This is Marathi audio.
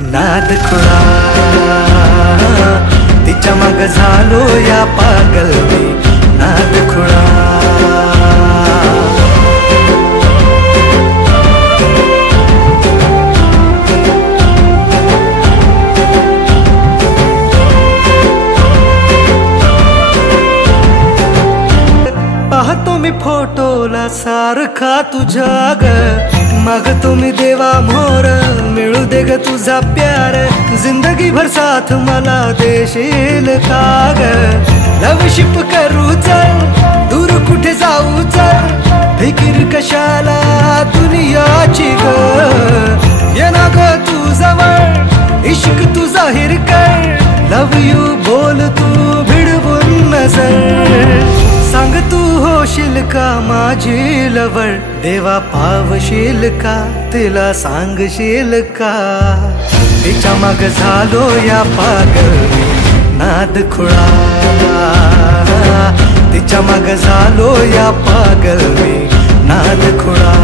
नाद खुळा, तिच्या माग झालो या पागल मी नाद खुळा. पाहतो मी फोटोला सारखा तुझ्या ग, मागतो मी देवा मोर मिळू दे ग तुझा प्यार. जिंदगी भर साथ मला देशील का ग, लवशिप करू चल दूर कुठे जाऊ चल, फिकीर कशाला दुनियाची ग. ये ना ग तू जवळ इश्क तू जाहीर कर, लव यू बोल तू भिडवून नजर. सांग तू होशील का माझी लवळ, देवा पावशील का तिला सांगशील का. तिच्या माग झालो या पागल मी नाद खुळा, तिच्या माग झालो या पागल मी नाद खुळा.